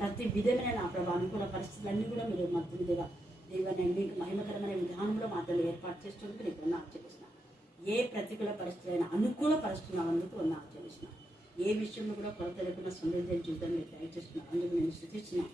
ప్రతి విధమైన నా ప్రభావ అనుకూల పరిస్థితులన్నీ కూడా మీరు మొత్తం దేవాన్ని మీకు మహిమకరమైన విధానంలో మాత్రం ఏర్పాటు చేసేందుకు నీకు ఉన్న ఆచరిస్తున్నా. ఏ ప్రతికూల పరిస్థితులైనా అనుకూల పరిస్థితులు అందుకు ఉన్న ఆచరిస్తున్నా. ఏ విషయంలో కూడా కొరత లేకుండా సమృద్ధి జీవితాన్ని మీరు దయచేస్తున్నా. అందుకు నేను స్థుతిస్తున్నా.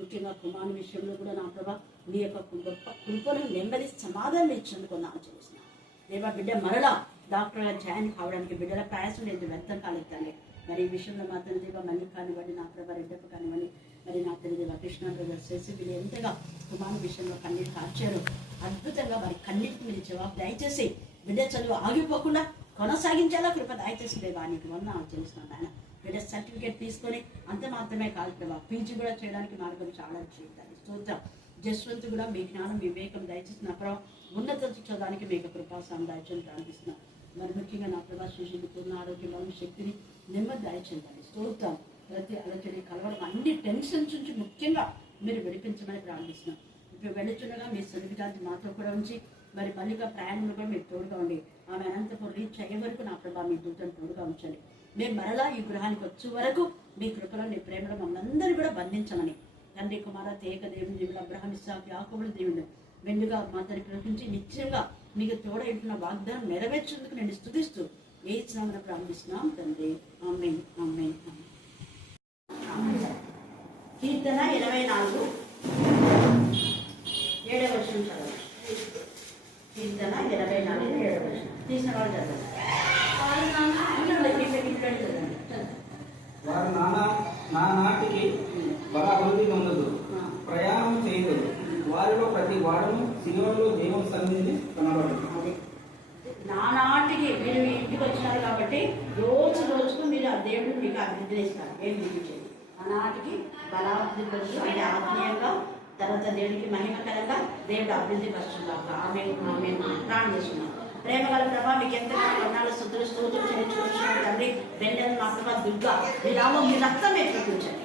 ముఖ్యంగా కుమారుని విషయంలో కూడా నా ప్రభావ నీ యొక్క గొప్ప కృపను నెమ్మది సమాధానం ఇచ్చేందుకు ఉన్న ఆచరిస్తున్నా. దేవా బిడ్డ మరలా డాక్టర్గా జాయిన్ కావడానికి బిడ్డల ప్రయాసం లేదు, వ్యర్థం కాలేదండి. మరి ఈ విషయంలో మాత్రం దేవ మళ్ళీ కానివ్వండి, నా ప్రభా రెడ్డప్ప కానివ్వండి, మరి నా తల్లి కృష్ణ బ్రదర్ శశిబిలి ఎంతగా కుమారు విషయంలో కన్నీరు కార్చారు. అద్భుతంగా వారి కన్నీటికి మీరు జవాబు దయచేసి బిడ్డ చదువు ఆగిపోకుండా కొనసాగించేలా కృప దయచేసి దేవా నీకు మొన్న ఆచరిస్తున్నాను. ఆయన బిడ్డ సర్టిఫికేట్ తీసుకొని అంత మాత్రమే కాదు ప్రభా, పీజీ కూడా చేయడానికి మార్గం చాలా చేయాలి. స్తోత్రం. జస్వంత్ కూడా మీ జ్ఞానం వివేకం దయచేసిన ప్రభావ ఉన్నత చదవడానికి మీకు కృపా సామ్రాజ్యం ప్రార్థిస్తున్నాం. మరి ముఖ్యంగా నా ప్రభా శిశువులు పూర్ణ ఆరోగ్యంలో శక్తిని నెమ్మది దయచేయాలి. స్తోత్రం. ప్రతి అలచడి కలవడం అన్ని టెన్షన్స్ నుంచి ముఖ్యంగా మీరు విడిపించమని ప్రార్థిస్తున్నాం. ఇప్పుడు వెళ్ళుచుండగా మీ సన్నిధికాంతి మాతో కూడా ఉంచి మరి మల్లిక ప్రయాణంలో కూడా మీరు తోడుగా ఉండి ఆమె అనంతపురం రీచ్ అయ్యే వరకు నా ప్రభా మీ దూతను తోడుగా ఉంచండి. మేము మరలా ఈ గృహానికి వచ్చే వరకు మీ కృపలో నీ ప్రేమలో మమ్మల్ని కూడా బంధించమని తండ్రి కుమార తేక దేవుని దేవుడు అబ్రహాం ఇస్సాకు యాకోబుల దేవుడు వెండుగా మాతని ప్రకటించి నిశ్చయంగా మీకు తోడైంటున్న వాగ్దానం నెరవేర్చేందుకు నేను స్తుతిస్తూ ఏ స్నామన ప్రారంభిస్తున్నాం తండ్రి. ఆమేన్ ఆమేన్. కీర్తన 24 7వ వచనం చదవండి. కీర్తన 24 7వ వచనం తీసిన వాళ్ళు చదవండి. వారు నా నాటికి బలాభివృద్ధి పొందదు, ప్రయాణం చేయదు. వారిలో ప్రతి వాడును శిలువలో దేవుని సన్నిధిని కనబడదు. నానాటికి మీరు ఇంటికి వచ్చినారు కాబట్టి రోజు రోజుకు మీరు ఆ దేవుడు మీకు అభివృద్ధి చేస్తారు. ఏం చూపించేది ఆనాటికి బలాభివృద్ధి పరుచు అంటే ఆత్మీయంగా, తర్వాత దేవుడికి మహిమకరంగా దేవుడు అభివృద్ధి పరుచున్నాక ఆమె ప్రాణం చేస్తున్నాం. ప్రేమ గల ప్రభావ మీకు ఎంతగానో వర్ణాలు శుద్ధులు స్తోత్రం చేయించుకుంటున్నాం తండ్రి. రెండేళ్ళు మా ప్రభావ దుర్గా మీ నామం మీ రక్తం ఎత్తుకుంటండి.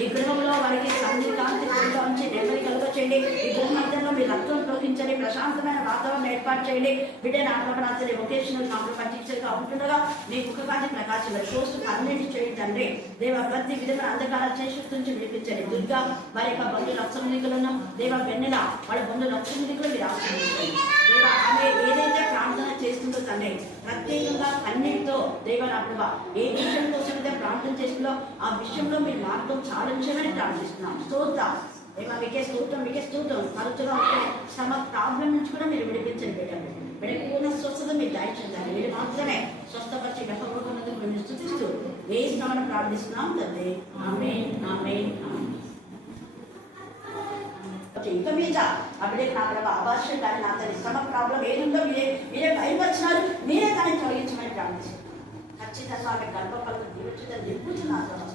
ఈ గృహంలో వారికి సంధి కాంతి ఉంచి నెమ్మది కలుగ చేయండి. ఈ గృహం అంతలో మీ రక్తం తొలగించండి. ప్రశాంతమైన వాతావరణం ఏర్పాటు చేయండి. బిడ్డ నాటపడాల్సిన వొకేషనల్ నాటప టీచర్గా ఉంటుండగా మీ ముఖకాంతి ప్రకాశం షోస్ అన్నింటి చేయండి తండ్రి. దేవ ప్రతి విధమైన అంధకాల చేసి నుంచి వినిపించండి. దుర్గా వారి యొక్క బంధు లక్షణికులను దేవ వెన్నెల వాళ్ళ బంధు లక్షణికులు మీరు ఆశ్రయించండి. దేవ ఆమె ఏదైతే ప్రార్థన చేస్తుందో తండ్రి ప్రత్యేకంగా అన్నిటితో దేవ నా ప్రభా ఏ విషయం కోసం అయితే ప్రార్థన చేస్తుందో ఆ విషయంలో మీరు మార్గం సాధించమని ప్రార్థిస్తున్నాం. స్తోత్రం. దేవా మీకే స్తోత్రం, మీకే స్తోత్రం. తరచుగా శ్రమ ప్రాబ్లం నుంచి కూడా మీరు విడిపించండి. బిడ్డకు పూర్ణ స్వస్థత మీరు దయచేయండి. మీరు మాత్రమే స్వస్థపరిచి గర్భపడుతున్నందుకు మేము స్తుతిస్తూ వేస్తున్నామని ప్రార్థిస్తున్నాం తండ్రి. ఆమేన్ ఆమేన్. ఇక మీద అప్పుడే నా ప్రభావ అభాషణ కానీ నా తల్లి శ్రమ ప్రాబ్లం ఏదుందో మీరే బయలుపరిచినారు. మీరే దాన్ని తొలగించమని ప్రార్థిస్తున్నాం. ఖచ్చితంగా ఆమె గర్భఫలం దీవించదని నిప్పుచున్నారు.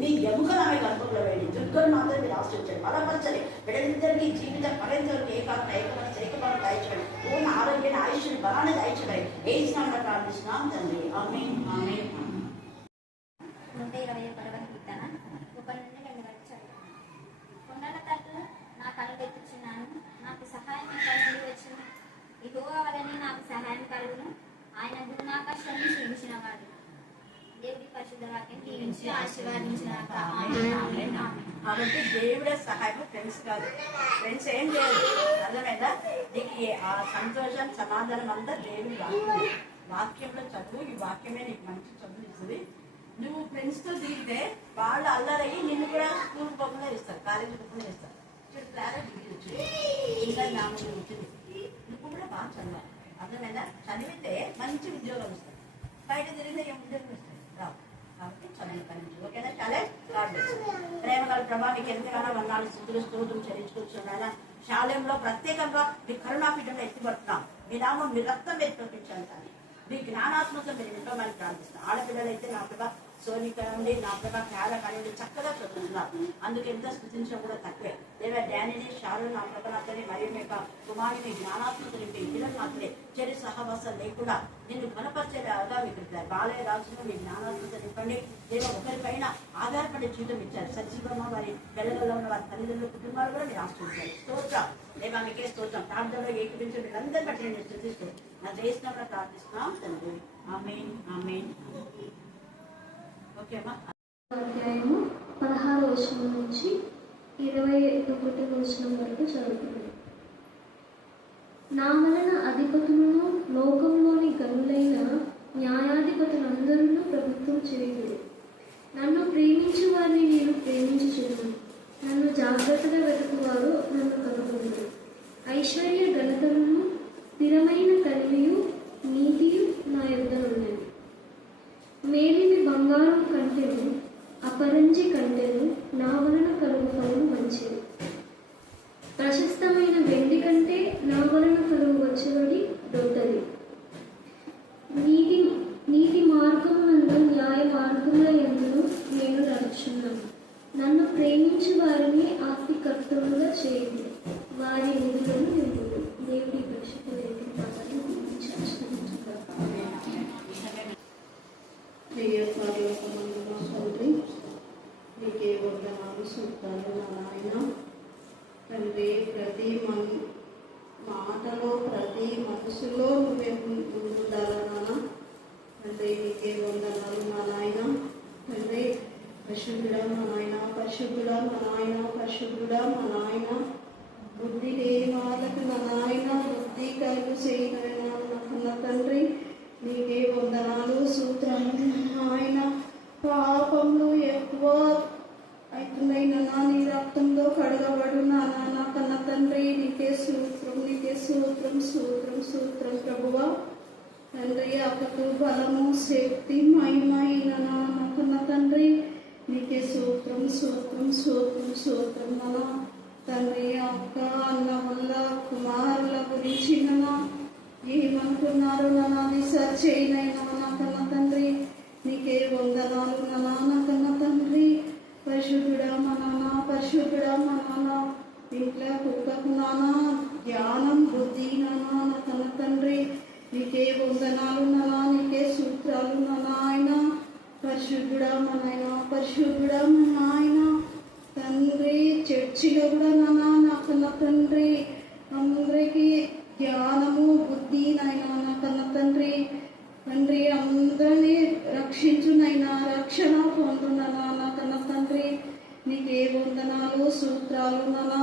మీ ఎముకలు ఆమె గర్భంలో వేయండి. దుర్గలు మాత్రం మీరు ఆశ్రయించండి, బలపరచండి. బిడ్డలిద్దరికీ జీవిత పర్యంతరకు ఏకపరం దయచండి. పూర్ణ ఆరోగ్యాన్ని ఆయుష్ని బలాన్ని దయచండి. ఏ స్నామం ప్రార్థిస్తున్నాం తండ్రి. ఆమేన్ ఆమేన్. 121వ కీర్తన 1 నుండి 2 వరకు చదువుతాను. కొండల తట్టు నా కళ్ళు ఎత్తుచున్నాను, నాకు సహాయం ఎక్కడి నుండి వచ్చింది? యెహోవా వలన నాకు సహాయం కలుగును. ఆయన భూమాకాశాన్ని సృజించినవాడు. దేవుడి పరిశుద్ధ వాక్యం దీవించి ఆశీర్వదించినాక. కాబట్టి దేవుడే సహాయం, ఫ్రెండ్స్ కాదు. ఫ్రెండ్స్ ఏం చేయదు. అర్థమైందా? నీకు ఆ సంతోషం సమాధానం అంతా దేవుడి వాక్యంలో చదువు. ఈ వాక్యమే నీకు మంచి చదువు ఇస్తుంది. నువ్వు ఫ్రెండ్స్తో తిరిగితే వాళ్ళు అల్లరయ్యి నిన్ను కూడా స్కూల్ బొమ్మలో ఇస్తారు, కాలేజీ బొమ్మలో ఇస్తారు. చూడు క్లారెట్ డిగ్రీ వచ్చింది, ఇంకా నామూలు వచ్చింది. నువ్వు కూడా బాగా చదవాలి. అర్థమైందా? చదివితే మంచి ఉద్యోగాలు వస్తాయి. బయట తిరిగితే ఏం ఉద్యోగం వస్తాయి రావు. కాబట్టి చదువు పని. ఓకేనా? చాలా ప్రేమ గల ప్రభా మీకు ఎంతగానో వర్ణాలు స్థుతులు స్తోత్రం చెల్లించుకుంటున్నాను. శాలయంలో ప్రత్యేకంగా మీ కరుణాపీఠంలో ఎత్తిపడుతున్నాం. మీ నామం మీ రక్తం ఎత్తిపించాలి కానీ మీ జ్ఞానాత్మక మీరు నింపమని ప్రార్థిస్తున్నాం. ఆడపిల్లలైతే నా ప్రభా సోనిక నుండి నా ప్రభా క్యార కానీ చక్కగా చదువుతున్నారు. అందుకు ఎంత స్థుతించడం కూడా తక్కువే. లేదా డానీని షారు నా ప్రభాని మరియు మీ యొక్క కుమారుని జ్ఞానాత్మక నింపి పిల్లలు మాత్రమే చెరి సహవాసం లేకుండా నిన్ను బలపరిచేలాగా మీకు బాలయ్య రాజును మీ జ్ఞానాత్మక నింపండి. లేదా ఒకరిపైన ఆధారపడే జీవితం ఇచ్చారు. సత్యబ్రహ్మ వారి పిల్లలలో ఉన్న వారి తల్లిదండ్రుల కుటుంబాలు కూడా మీరు ఆశ్రయించారు. స్తోత్రం. లేదా మీకే స్తోత్రం. ప్రార్థనలో ఏకపించి వీళ్ళందరి బట్టి నేను స్థుతిస్తూ నా దేశంలో ప్రార్థిస్తున్నాం తండ్రి. ఆమేన్ ఆమేన్. ఓకేమ్మా. 16వ వచనం నుంచి 21వ వచనం వరకు చదువుతుంది. నా వలన అధిపతులను లోకంలోని గనులైన న్యాయాధిపతులందరూ ప్రభుత్వం చేయుదురు. నన్ను ప్రేమించు వారిని నేను ప్రేమించుచున్నాను. నన్ను జాగ్రత్తగా వెతుకువారు నన్ను కనుగొందురు. ఐశ్వర్య ఘనతలను స్థిరమైన కలిమియు నీతియు నా యొద్దనున్నది. మేలిమి బంగారం కంటెను అపరంజి కంటెను నా వలన కలుగు ఫలము మంచిది. ప్రశస్తమైన వెండి కంటే నా వలన కలుగు వచ్చబడి దొడ్డది. నీతి మార్గమునందు న్యాయ మార్గముల యందును నేను నడుచున్నాను. నన్ను ప్రేమించు వారిని ఆస్తికర్తలుగా చేయండి, వారి నిధులను నింపుడు. దేవుడి పరిశుద్ధ లేఖన భాగాన్ని తండ్రి, నీకే వందనాలు సూత్రాలు నా నాయన. తండ్రి, ప్రతి మాటలో ప్రతి మనసులో నువ్వే ఉండాలా నాన్న. తండ్రి, నీకే వందనాలు నా నాయన. తండ్రి, పరిశుద్ధుడా మా నాయన, పరిశుద్ధుడా మా నాయన, పరిశుద్ధుడా మా నాయన. బుద్ధి లేని వాళ్ళకు నా నాయన బుద్ధి కలుగు చేయన తండ్రి, నీకే వందనాలు సూత్రాలు నాయన. పాపంలో ఎక్కువ అవుతున్నాయి నాన్న, నీ రక్తంలో కడగబడు నాన్న కన్న తండ్రి. నీకే సూత్రం, నీకే సూత్రం, సూత్రం, సూత్రం ప్రభువా. తండ్రి, అక్కకు బలము శక్తి మహిమైన నాన్న కన్న తండ్రి. నీకే సూత్రం, సూత్రం, సూత్రం, సూత్రం నాన్న. తండ్రి, అక్క అన్న వల్ల కుమారుల గురించి నాన్న ఏమనుకున్నారు నాన్న సర్చ్ అయినైనా నా కన్న తండ్రి. నీకే వందనాలు నాన్న కన్న తండ్రి. పరిశుద్ధుడా మా నాన్న, పరిశుద్ధుడా మా నాన్న. ఇంట్లో కుక్కకు నాన్న జ్ఞానం బుద్ధి నాన్న కన్న తండ్రి. నీకే వందనాలు నాన్న, నీకే సూత్రాలు నాన్న ఆయన. పరిశుద్ధుడా మా నాయన, పరిశుద్ధుడా మా నాయన. తండ్రి, చర్చిలో కూడా నాన్న నా కన్న తండ్రి అందరికీ జ్ఞానము బుద్ధి నాయన నా కన్న తండ్రి. తండ్రి, అందరినీ రక్షించునైనా, రక్షణ పొందునన్నా నా కన్న తండ్రి. నీకే వందనాలు సూత్రాలు నాన్న.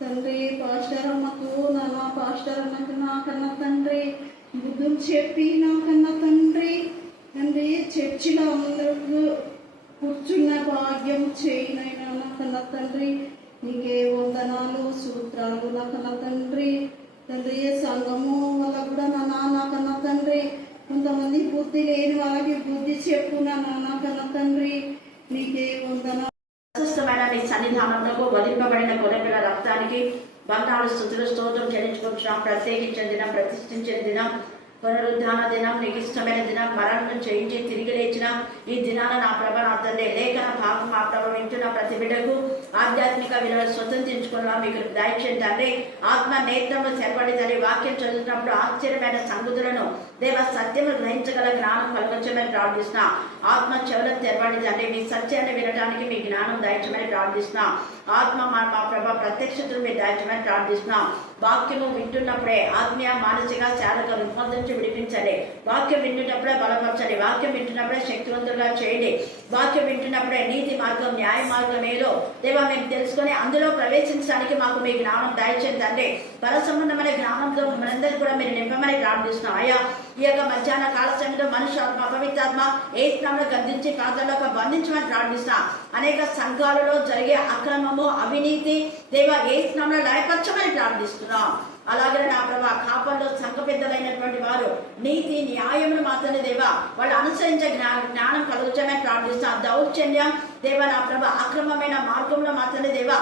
తండ్రి, పాస్టర్ అమ్మకు నాన్న, పాస్టర్ అన్నకు నా కన్న తండ్రి బుద్ధులు చెప్పి నా కన్న తండ్రి. తండ్రి, చర్చిలో అందరూ కూర్చున్న భాగ్యం చేయనైనా నా కన్న తండ్రి. నీకే వందనాలు సూత్రాలు నా కన్న తండ్రి. తండ్రి, సంఘము వల్ల కూడా నా కన్న తండ్రి కొంతమంది బుద్ధి లేని వాళ్ళకి బుద్ధి చెప్పు నా కన్న తండ్రి. నీకే వందనాలు. ప్రశస్తమైన నీ సన్నిధానంలో వదిలింపబడిన గొర్రెపిల్ల రక్తానికి బంధాలు స్తుతులు స్తోత్రం చెల్లించుకుంటున్నాం. ప్రత్యేకించిన దినం, ప్రతిష్ఠించిన దినం, పునరుద్ధాన దినం, నీకు ఇష్టమైన దినం, మరణం చేయించి తిరిగి లేచిన ఈ దినాన నా ప్రభ నా తండ్రి లేఖన భాగం మా ప్రభ వింటున్న ప్రతి బిడ్డకు ఆధ్యాత్మిక విలువలు స్వతంత్రించుకున్నా మీకు దయచేయండి తండ్రి. ఆత్మ నేత్రము తెరబడి తండ్రి వాక్యం చదువుతున్నప్పుడు ఆశ్చర్యమైన సంగతులను దేవ సత్యము గ్రహించగల జ్ఞానం కలగొచ్చమని ప్రార్థిస్తున్నా. ఆత్మ చెవులను తెరబడి తండ్రి మీ సత్యాన్ని వినడానికి మీ జ్ఞానం దయచమని ప్రార్థిస్తున్నా. ఆత్మ మా ప్రభ ప్రత్యక్షతను మీరు దయచమని ప్రార్థిస్తున్నాం. వాక్యము వింటున్నప్పుడే ఆత్మీయ మానసిక శారీరక రుగ్మత నుంచి విడిపించండి. వాక్యం వింటున్నప్పుడే బలపరచండి. వాక్యం వింటున్నప్పుడే శక్తివంతులుగా చేయండి. వాక్యం వింటున్నప్పుడే నీతి మార్గం న్యాయ మార్గం ఏదో దేవా మేము తెలుసుకొని అందులో ప్రవేశించడానికి మాకు మీ జ్ఞానం దయచేయండి తండ్రి. పర సంబంధమైన జ్ఞానంతో మనందరినీ కూడా మీరు నింపమని ప్రార్థిస్తున్నాం. అయ్యా, ఈ యొక్క మధ్యాహ్న కాల సమయంలో మనుష్యాత్మ అపవిత్రాత్మ ఏ స్థానంలో గద్దించి పాత్రలోకి బంధించమని ప్రార్థిస్తున్నాం. అనేక సంఘాలలో జరిగే అక్రమము అవినీతి దేవా ఏ స్థానంలో లయపరచమని ప్రార్థిస్తున్నాం. అలాగే నా ప్రభా కాపంలో సంఘ పెద్దలైనటువంటి వారు నీతి న్యాయమును మాత్రమే దేవా వాళ్ళు అనుసరించే జ్ఞానం కలుగుతామని ప్రార్థిస్తాం. దౌర్జన్యం దేవా నా ప్రభ అక్రమమైన మార్గంలో మాత్రమే దేవా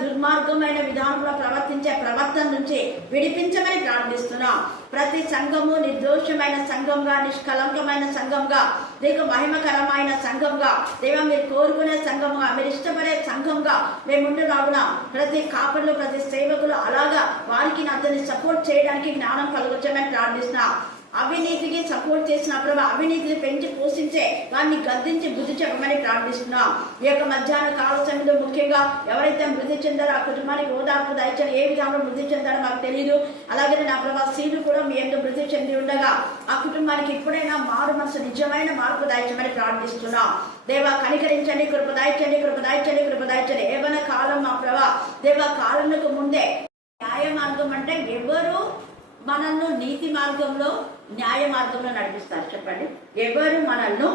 దుర్మార్గమైన విధానంలో ప్రవర్తించే ప్రవర్తన నుంచి విడిపించమని ప్రార్థిస్తున్నాం. ప్రతి సంఘము నిర్దోషమైన సంఘంగా, నిష్కలంకమైన సంఘంగా, నీకు మహిమకరమైన సంఘంగా దేవా మీరు కోరుకునే సంఘంగా, మీరు ఇష్టపడే సంఘంగా మేము ఉండులాగున ప్రతి కాపర్లు ప్రతి సేవకులు అలాగా వారికి అతన్ని సపోర్ట్ చేయడానికి జ్ఞానం కలుగొచ్చమని ప్రార్థిస్తున్నాం. అవినీతికి సపోర్ట్ చేసిన ప్రభా, అవినీతిని పెంచి పోషించే వారిని గద్దించి బుద్ధి చెప్పమని ప్రార్థిస్తున్నాం. ఈ యొక్క మధ్యాహ్న కాల సమయంలో ముఖ్యంగా ఎవరైతే మృతి చెందారో ఆ కుటుంబానికి ఓదార్పు దయచేసి, ఏ విధంగా మృతి చెందారో మాకు తెలియదు. అలాగే నా ప్రభా సీలు కూడా మీ ఎందుకు మృతి చెంది ఉండగా ఆ కుటుంబానికి ఇప్పుడైనా మారు మనసు నిజమైన మార్పు దయచమని ప్రార్థిస్తున్నాం. దేవా కనికరించండి, కృప దయచండి, కృప దయచండి, కృప దయచండి. ఏమైనా కాలం మా ప్రభా దేవా కాలంకు ముందే న్యాయ మార్గం అంటే ఎవరు మనల్ని నీతి మార్గంలో న్యాయ మార్గంలో నడిపిస్తారు చెప్పండి? ఎవరు మనల్ని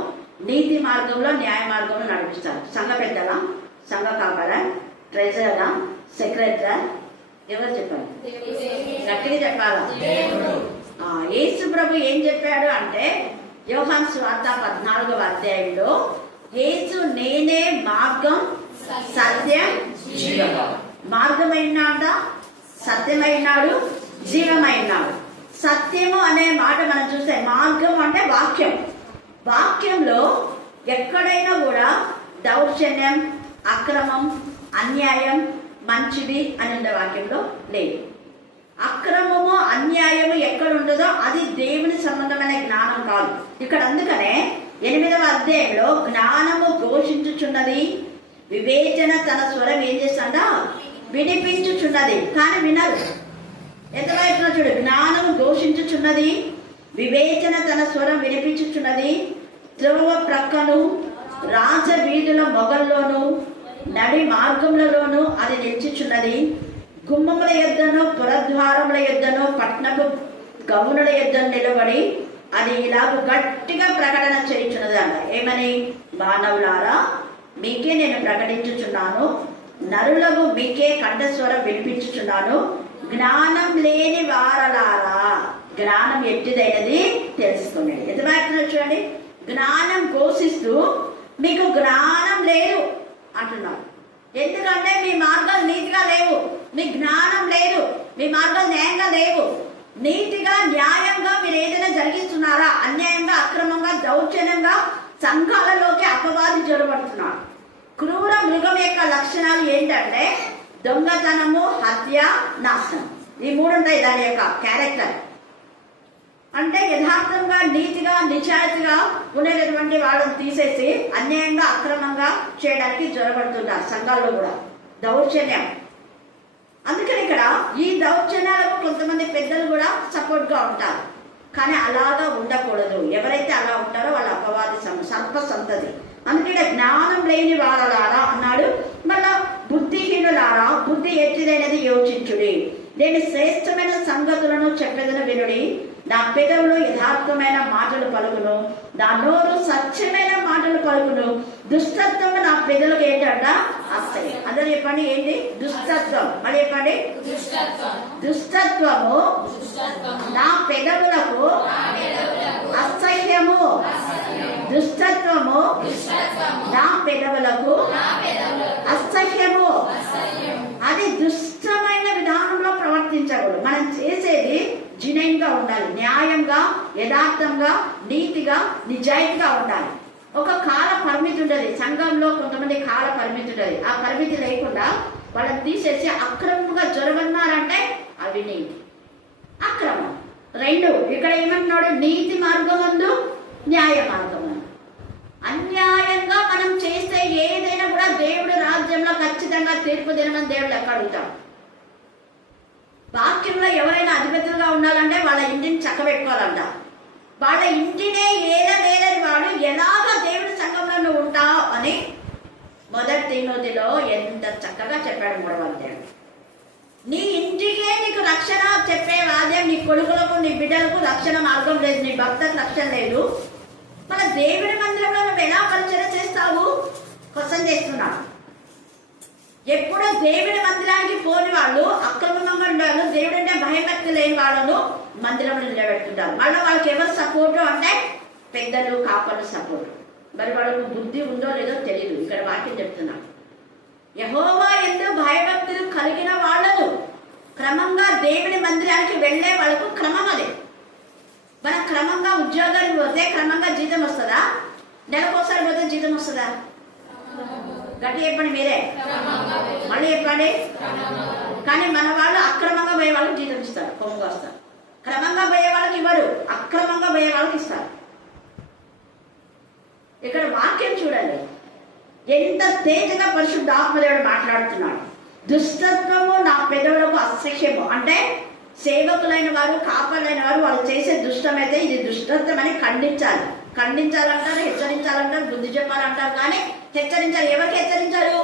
నీతి మార్గంలో న్యాయ మార్గంలో నడిపిస్తారు? సంఘ పెద్దలా, సంఘ కాపరా, ట్రెజరరా, సెక్రటరీ, ఎవరు చెప్పారు? గట్టిగా చెప్పాలా? యేసు ప్రభు ఏం చెప్పాడు అంటే యోహాను సువార్త 14వ అధ్యాయంలో యేసు నేనే మార్గం సత్యం జీవం. మార్గమైనాడా, సత్యమైనాడు, జీవమైనాడు. సత్యము అనే మాట మనం చూస్తే మార్గం అంటే వాక్యం. వాక్యంలో ఎక్కడైనా కూడా దౌర్జన్యం, అక్రమం, అన్యాయం, మంచిది అని ఉండే వాక్యంలో లేదు. అక్రమము, అన్యాయము ఎక్కడ ఉంటుందో అది దేవుని సంబంధమైన జ్ఞానం కాదు ఇక్కడ. అందుకనే 8వ అధ్యాయంలో జ్ఞానము ఘోషించుచున్నది, వివేచన తన స్వరం ఏం చేస్తుందా వినిపించుచున్నది, కానీ వినరు. ఎంతవరకు చూడు, జ్ఞానము ఘోషించుచున్నది, వివేచన తన స్వరం వినిపించుచున్నది, త్రోవ ప్రక్కను రాజ వీధుల మొగల్లోను నడి మార్గములలోను అది నిలిచిచున్నది. గుమ్మముల యొద్దను పురద్వారముల యొద్దను పట్నపు గౌనుల యొద్దను నిలబడి అది ఇలాగ గట్టిగా ప్రకటన చేయుచున్నది అన్న. ఏమని? మానవులారా మీకే నేను ప్రకటించుచున్నాను, నరులకు మీకే కంఠస్వరం వినిపించుచున్నాను, జ్ఞానం లేని వారలారా జ్ఞానం ఎట్టిదైనది తెలుసుకునేది. ఎంతవరకు చూడండి, జ్ఞానం ఘోషిస్తూ మీకు జ్ఞానం లేదు అంటున్నారు. ఎందుకంటే మీ మార్గాలు నీతిగా లేవు, మీ జ్ఞానం లేదు, మీ మార్గాలు న్యాయంగా లేవు. నీతిగా న్యాయంగా మీరు ఏదైనా జరిగిస్తున్నారా? అన్యాయంగా, అక్రమంగా, దౌర్జన్యంగా సంఘాలలోకి అపవాది జొరబడుతున్నారు. క్రూర మృగం యొక్క లక్షణాలు ఏంటంటే దొంగతనము, హత్య, నాశనం. ఈ 3 ఉంటాయి దాని యొక్క క్యారెక్టర్. అంటే యథార్థంగా, నీతిగా, నిజాయితీగా ఉండేటటువంటి వాళ్ళని తీసేసి అన్యాయంగా, అక్రమంగా చేయడానికి జొరబడుతున్నారు సంఘాల్లో కూడా. దౌర్జన్యం. అందుకని ఇక్కడ ఈ దౌర్జన్యాలకు కొంతమంది పెద్దలు కూడా సపోర్ట్ గా ఉంటారు. కానీ అలాగా ఉండకూడదు. ఎవరైతే అలా ఉంటారో వాళ్ళ అపవాది సర్ప సంతతి. అందుకే జ్ఞానం లేని వారలారా అన్నాడు. మళ్ళా బుద్ధిహీనులారా బుద్ధి ఎట్టిదైనది యోచించుడి. నేను శ్రేష్టమైన సంగతులను చెప్పేదను వినుడి. నా పెదవులు యథార్థమైన మాటలు పలుకును, నా నోరు సత్యమైన మాటలు పలుకును. దుష్టత్వము నా పెదవులకు ఏంటంట అసహ్యం. అందరూ చెప్పండి ఏంటి? దుష్టత్వం. మళ్ళీ చెప్పండి, దుష్టత్వము నా పెదవులకు అసహ్యము. దుష్టత్వము నా పెదవులకు అసహ్యము. అది దుష్టమైన విధానంలో ప్రవర్తించకూడదు. మనం చేసేది జినైన్ గా ఉండాలి, న్యాయంగా, యథార్థంగా, నీతిగా, నిజాయితీగా ఉండాలి. ఒక కాల పరిమితి ఉంటుంది సంఘంలో. కొంతమంది కాల పరిమితి ఉంటుంది. ఆ పరిమితి లేకుండా వాళ్ళని తీసేసి అక్రమంగా జరగన్నారంటే అవినీతి, అక్రమం. 2 ఇక్కడ ఏమంటున్నాడు? నీతి మార్గమందు, న్యాయ మార్గం. అన్యాయంగా మనం చేస్తే ఏదైనా కూడా దేవుడి రాజ్యంలో ఖచ్చితంగా తీర్పు దినమని దేవుడు లెక్క అడుగుతాడు. వాక్యంలో ఎవరైనా అధిపతులుగా ఉండాలంటే వాళ్ళ ఇంటిని చక్కబెట్టుకోవాలంట. వాళ్ళ ఇంటినే ఏదని వాడు ఎలాగ దేవుడి సంఘంలో నువ్వు ఉంటావు అని 1 తిమోతిలో ఎంత చక్కగా చెప్పాడు 3వ అధ్యాయం. నీ ఇంటికే నీకు రక్షణ చెప్పే వాదే, నీ కొడుకులకు, నీ బిడ్డలకు రక్షణ మార్గం లేదు, నీ భక్తకు రక్షణ లేదు. మన దేవుడి మందిరంలో నువ్వు ఎలా పరిచయం చేస్తావు? క్వశ్చన్ చేస్తున్నాడు. ఎప్పుడో దేవుడి మందిరానికి పోని వాళ్ళు, అక్రమంగా ఉండే వాళ్ళు, దేవుడు అంటే భయభక్తి లేని వాళ్ళను మందిరంలో నిలబెడుతుంటారు. మళ్ళీ వాళ్ళకి ఎవరు సపోర్టు అంటే పెద్దలు, కాపలు సపోర్టు. మరి వాళ్ళకు బుద్ధి ఉందో లేదో తెలియదు. ఇక్కడ వాక్యం చెప్తున్నా, యెహోవా యందు భయభక్తులు కలిగిన వాళ్ళను క్రమంగా దేవుడి మందిరానికి వెళ్లే వాళ్ళకు క్రమం అదే. మనం క్రమంగా ఉద్యోగానికి పోతే క్రమంగా జీతం వస్తుందా? నెలకోసారి పోతే జీతం వస్తుందా? గట్టి చెప్పండి మీరే, మళ్ళీ చెప్పండి. కానీ మన వాళ్ళు అక్రమంగా పోయే వాళ్ళు జీతం ఇస్తారు, కొమ్ముగా వస్తారు. క్రమంగా పోయే వాళ్ళకి ఇవ్వరు, అక్రమంగా పోయే వాళ్ళకి ఇస్తారు. ఇక్కడ వాక్యం చూడండి, ఎంత తేజగా పరిశుద్ధ ఆత్మదేవుడు మాట్లాడుతున్నాడు. దుష్టత్వము నా పెదవులకు అసహ్యము. అంటే సేవకులైన వారు, కాపర్లైన వారు వాళ్ళు చేసే దుష్టమైతే ఇది దుష్టత్వం అని ఖండించాలి. ఖండించాలంటారు, హెచ్చరించాలంటారు, బుద్ధి చెప్పాలంటారు. కానీ హెచ్చరించారు. ఎవరికి హెచ్చరించారు?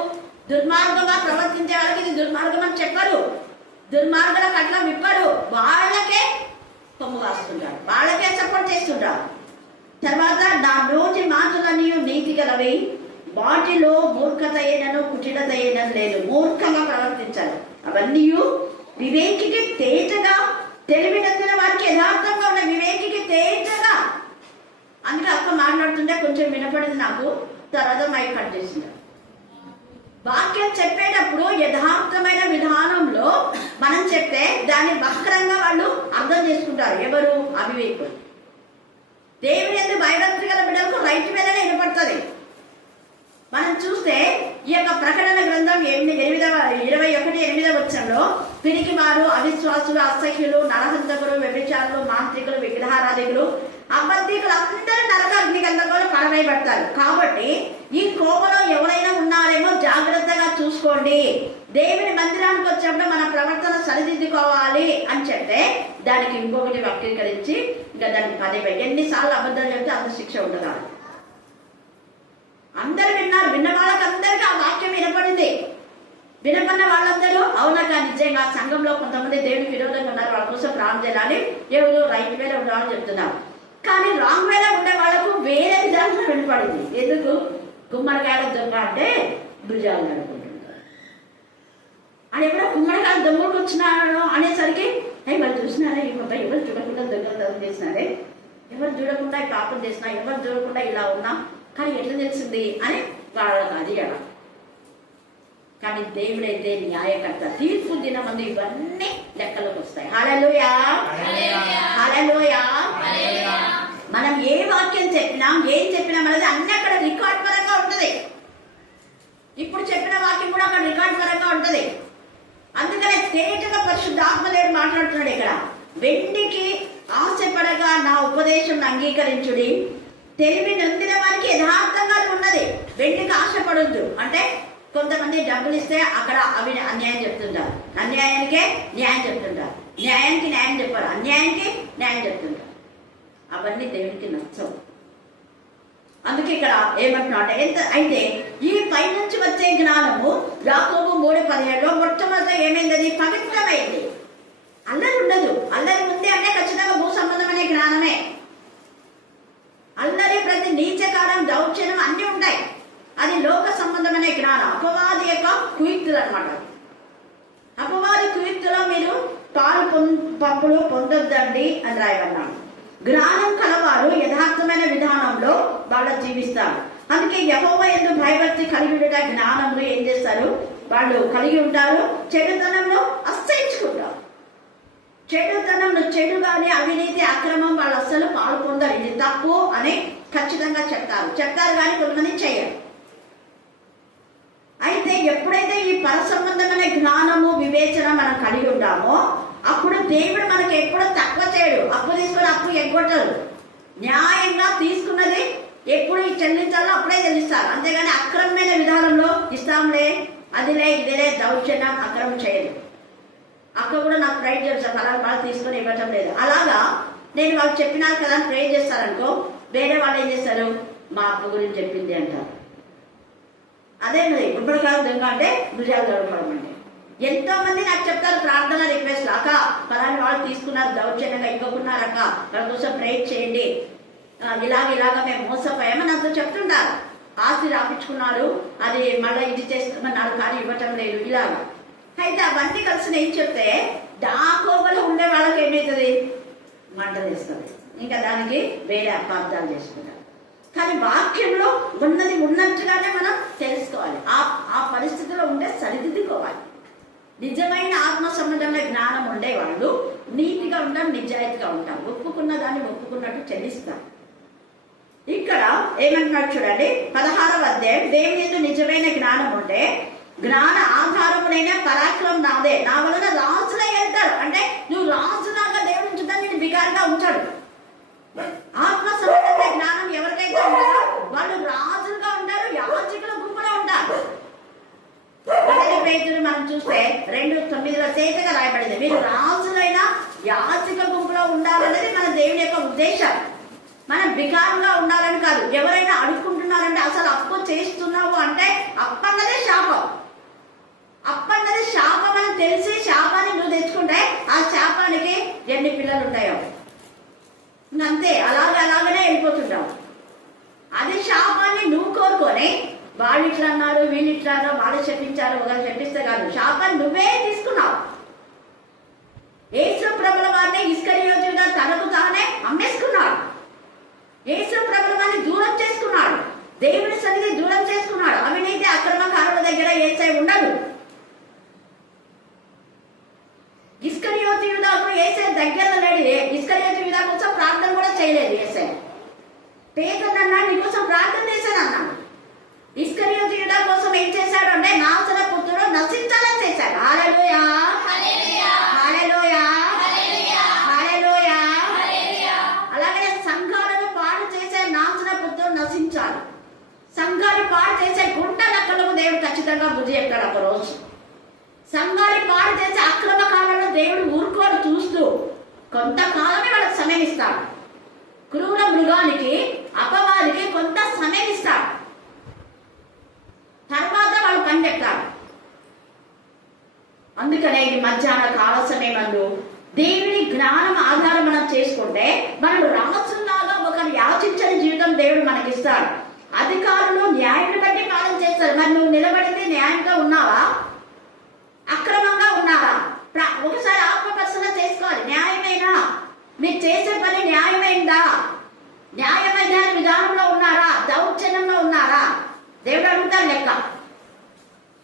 దుర్మార్గంగా ప్రవర్తించే వాళ్ళకి ఇది దుర్మార్గం అని చెప్పరు, దుర్మార్గులకు అట్లా విప్పరు, వాళ్ళకే కొమ్ము కాస్తుంటారు, వాళ్ళకే సపోర్ట్ చేస్తుంటారు. తర్వాత నా నోటి మాటలన్నీ నీతి గలవి, వాటిలో మూర్ఖత అయినను కుటిలత అయినను లేదు. మూర్ఖంగా ప్రవర్తించాలి. అవన్నీ వివేకికి తేజగా, తెలివినందిన వారికి యథార్థంగా ఉన్న వివేకికి తేజగా. అందుకే అక్క మాట్లాడుతుంటే కొంచెం వినపడింది నాకు, తర్వాత మైక్ కట్ చేసింది. వాక్యం చెప్పేటప్పుడు యథార్థమైన విధానంలో మనం చెప్తే దాన్ని వక్రంగా వాళ్ళు అర్థం చేసుకుంటారు. ఎవరు? అవివేకులు. దేవుని యందు భయభక్తి గల బిడ్డలకు రైట్ మీదనే వినపడుతుంది. మనం చూస్తే ఈ యొక్క ప్రకటన గ్రంథం 21:8 వచనంలో పిరికి వారు, అవిశ్వాసులు, అసహ్యులు, నరహంతకులు, వ్యభిచారులు, మాంత్రికులు, విగ్రహారాధికులు, అబద్ధికులు అందరూ నరక అగ్నిగంధంలో పడవేయబడతారు. కాబట్టి ఈ కోపంలో ఎవరైనా ఉన్నారేమో జాగ్రత్తగా చూసుకోండి. దేవుని మందిరానికి వచ్చినప్పుడు మన ప్రవర్తన సరిదిద్దుకోవాలి అని చెప్తే దానికి ఇంకొకటి వక్రీకరించి ఇంకా దానికి 10 ఎన్నిసార్లు అబద్ధాలు చెప్తే అంత శిక్ష ఉండదు. అందరు విన్నారు, విన్న వాళ్ళకి అందరికీ ఆ వాక్యం వినపడింది. వినపడిన వాళ్ళందరూ అవునగా నిజంగా సంఘంలో కొంతమంది దేవునికి విరోధంగా ఉన్నారు, వాళ్ళ కోసం ప్రార్థన చేయాలి, ఎవరు రైట్ వేలో ఉండాలని చెప్తున్నారు. కానీ రాంగ్ వేలో ఉండే వాళ్ళకు వేరే విధానంగా వినపడింది. ఎందుకు? గుమ్మడికాయల దొంగ అంటే భుజాలు నడుపుకుంటున్నారు అని ఎప్పుడో గుమ్మడికాయల దొంగకు వచ్చినాడు అనేసరికి వాళ్ళు చూసినారే ఈ బాబా, ఎవరు చూడకుండా దొంగలు చేసినారే, ఎవరు చూడకుండా పాపం చేసినా, ఎవరు చూడకుండా ఇలా ఉన్నా, కానీ ఎట్లా తెలిసింది అని వాళ్ళకి అది అలా. కానీ దేవుడైతే న్యాయకర్త, తీర్పు దినమందు ఇవన్నీ లెక్కలోకి వస్తాయి. హల్లెలూయా, హల్లెలూయా. మనం ఏ వాక్యం చెప్పినాం, ఏం చెప్పినాం అనేది అన్ని అక్కడ రికార్డ్ పరంగా ఉంటది. ఇప్పుడు చెప్పిన వాక్యం కూడా అక్కడ రికార్డ్ పరంగా ఉంటది. అందుకనే తేటగా పరిశుద్ధ ఆత్మదేవుడు మాట్లాడుతున్నాడు ఇక్కడ. వెండికి ఆశపడగా నా ఉపదేశం అంగీకరించుడి, తెలివి నొందిన వారికి యథార్థంగా ఉన్నది. వెండికి ఆశపడొద్దు అంటే కొంతమంది డబ్బులు ఇస్తే అక్కడ అవి అన్యాయం చెప్తుంటారు, అన్యాయానికే న్యాయం చెప్తుంటారు, న్యాయానికి న్యాయం చెప్పారు, అన్యాయానికి న్యాయం చెప్తుంటారు. అవన్నీ దేవునికి నచ్చవు. అందుకే ఇక్కడ ఏమంటున్నాడు అయితే ఈ పై నుంచి వచ్చే జ్ఞానము యాకోబు 3:17 మొట్టమొదట ఏమైంది? అది పవిత్రమైంది. అల్లరి ఉండదు. అల్లరి ఉంది అంటే ఖచ్చితంగా భూ సంబంధమైన జ్ఞానమే. అల్లరి, ప్రతి నీచకారం, దౌర్జన్యం అన్ని ఉంటాయి. అది లోక సంబంధమైన జ్ఞానం. అపవాది యొక్క కుయుక్తులు అనమాట. అపవాది కుయుక్తులో మీరు పాలు పప్పులు పొందొద్దండి అని రాయమన్నాడు. జ్ఞానం కలవారు యథార్థమైన విధానంలో వాళ్ళు జీవిస్తారు. అందుకే యెహోవా యందు భయభక్తి కలిగి ఉండే జ్ఞానంలో ఏం చేస్తారు? వాళ్ళు కలిగి ఉంటారు. చెడుతనంలో అసహించుకుంటారు. చెడుతనంలో చెడు కానీ అవినీతి, అక్రమం వాళ్ళు అస్సలు పాలు పొందరు. ఇది తప్పు అని ఖచ్చితంగా చెప్తారు కానీ కొంతమంది చేయరు. అయితే ఎప్పుడైతే ఈ పర సంబంధమైన జ్ఞానము, వివేచన మనం కలిగి ఉంటామో అప్పుడు దేవుడు మనకి ఎప్పుడూ తక్కువ చేయడు. అప్పు తీసుకొని అప్పు ఎగ్గొట్టరు. న్యాయంగా తీసుకున్నది ఎప్పుడు చెల్లించాలో అప్పుడే చెల్లిస్తారు. అంతేగాని అక్రమమైన విధానంలో ఇస్తాంలే, అదిలే, ఇదిలే, దౌర్జన్యం, అక్రమం చేయదు. అక్క కూడా నాకు ప్రే చేస్తారు, ఫలానా వాళ్ళు తీసుకొని ఇవ్వటం లేదు. అలాగా నేను వాళ్ళు చెప్పినారు కదా ప్రే చేస్తారనుకో, వేరే వాళ్ళు ఏం చేస్తారు? మా అప్పు గురించి చెప్పింది అంటారు. అదే మరి గుమ్మడికాయల దొంగ అంటే భుజాలు దొరకడం అంటే. ఎంతో మంది నాకు చెప్తారు ప్రార్థన రిక్వెస్ట్, అక్క ఫలాని వాళ్ళు తీసుకున్నారు దౌర్జన్యంగా, ఇంకొకున్నారు అక్క వాళ్ళ కోసం ప్రేయర్ చేయండి, ఇలాగ మేము మోసపోయామని నాతో చెప్తుంటారు. ఆస్తి రాపించుకున్నారు, అది మళ్ళీ ఇది చేస్తామన్నారు కానీ ఇవ్వటం లేదు ఇలాగా. అయితే అవన్నీ కలిసి ఏం చెప్తే దాకోవలో ఉండే వాళ్ళకి ఏమవుతుంది? మంటలు వేస్తుంది. ఇంకా దానికి వేరే అపార్థాలు చేసుకుంటారు. కానీ వాక్యంలో ఉన్నది ఉన్నట్టుగానే మనం తెలుసుకోవాలి. ఆ పరిస్థితిలో ఉంటే సరిదిద్దుకోవాలి. నిజమైన ఆత్మ సంబంధమైన జ్ఞానం ఉండేవాళ్ళు నీతిగా ఉంటారు, నిజాయితీగా ఉంటారు, ఒప్పుకున్న దాన్ని ఒప్పుకున్నట్టు చెల్లిస్తారు. ఇక్కడ ఏమంటున్నాడు చూడండి, 16వ అధ్యాయం. దేవుని యందు నిజమైన జ్ఞానం ఉంటే జ్ఞాన ఆధారమునైన పరాక్రమం నాదే, నా వలన రాజులై వెళ్తారు. అంటే నువ్వు రాజులాగా దేవుని చుట్టూ నేను బికారిగా ఉంచాడు. ఆత్మ సంబంధమైన జ్ఞానం ఎవరికైతే ఉంటారో వాళ్ళు రాజులుగా ఉంటారు, యాజకుల గుంపులో ఉంటారు. మొదటి పేతురు మనం చూస్తే 2:9 సేతగా రాయబడింది, మీరు రాజులైన యాజక గుంపులో ఉండాలనేది మన దేవుని యొక్క ఉద్దేశం. మనం బికారంగా ఉండాలని కాదు. ఎవరైనా అడుక్కుంటున్నారంటే అసలు అప్పు చేస్తున్నావు అంటే అప్పన్నదే శాపం. అప్పన్నది శాపం అని తెలిసి శాపాన్ని నువ్వు తెచ్చుకుంటే ఆ శాపానికి ఎన్ని పిల్లలు ఉంటాయో అంతే, అలాగనే వెళ్ళిపోతుంటావు. అది శాపాన్ని నువ్వు కోరుకొని వాళ్ళు ఇట్లా అన్నారు, వీళ్ళు ఇట్లా అన్నారు, వాళ్ళు చెప్పించారు, ఒకరు చెప్పిస్తే కాదు, శాపాన్ని నువ్వే తీసుకున్నావు. యేసు ప్రభుల వారిని ఇస్కరియోతుగా తనకు తానే అమ్మేసుకున్నాడు. యేసు ప్రభుల వారిని దూరం చేసుకున్నాడు, దేవుని సన్నిధి దూరం చేసుకున్నాడు. అవినీతి అక్రమకారుల దగ్గర యేసయ్య ఉండడు. ఇస్కరియోతు యూదాకు యేసయ్య దగ్గరలో లేడు. ఇస్కరియోతు యూదా కోసం ప్రార్థన కూడా చేయలేదు యేసయ్య. పేతురు అన్నాడు, నీ కోసం ప్రార్థన చేశాను అన్నాడు. ఇస్కరియోతు యూదా కోసం ఏం చేశాడు అంటే నాశన పుత్రుడు నశించాలని చేశాడు. హల్లెలూయా, హల్లెలూయా, హల్లెలూయా, హల్లెలూయా. అలాగే సంఘాలను పాడు చేసే నాశన పుత్రుడు నశించాలి. సంఘాలు పాడు చేసే గుంట నక్కలకు దేవుడు ఖచ్చితంగా బుద్ధి చెప్తాడు ఒక రోజు. సంఘాన్ని పాడు చేసే అక్రమకాలను దేవుడు ఊరుకోడు చూస్తూ కొంతకాలమే వాళ్ళకి సమయం ఇస్తాడు. క్రూర మృగానికి అపవాదికి కొంత సమయం ఇస్తాడు, తర్వాత వాళ్ళు పనిచెప్తారు. అందుకనే ఇది మధ్యాహ్న కాల సమయమందు దేవుని జ్ఞానం ఆధారం మనం చేసుకుంటే మనం రాసులాగా ఒకరు యాచించని జీవితం దేవుడు మనకిస్తాడు. అధికారులు న్యాయాన్ని బట్టి పాలన చేస్తారు. మరి నువ్వు నిలబడింది న్యాయంగా ఉన్నావా, అక్రమంగా ఉన్నారా? ఒకసారి ఆత్మపరిశీలన చేసుకోవాలి. న్యాయమైనా మీరు చేసే పని న్యాయమైందా, న్యాయమైన విధానంలో ఉన్నారా, దౌర్జన్యంలో ఉన్నారా? దేవుడు అడుగుతాడు లెక్క.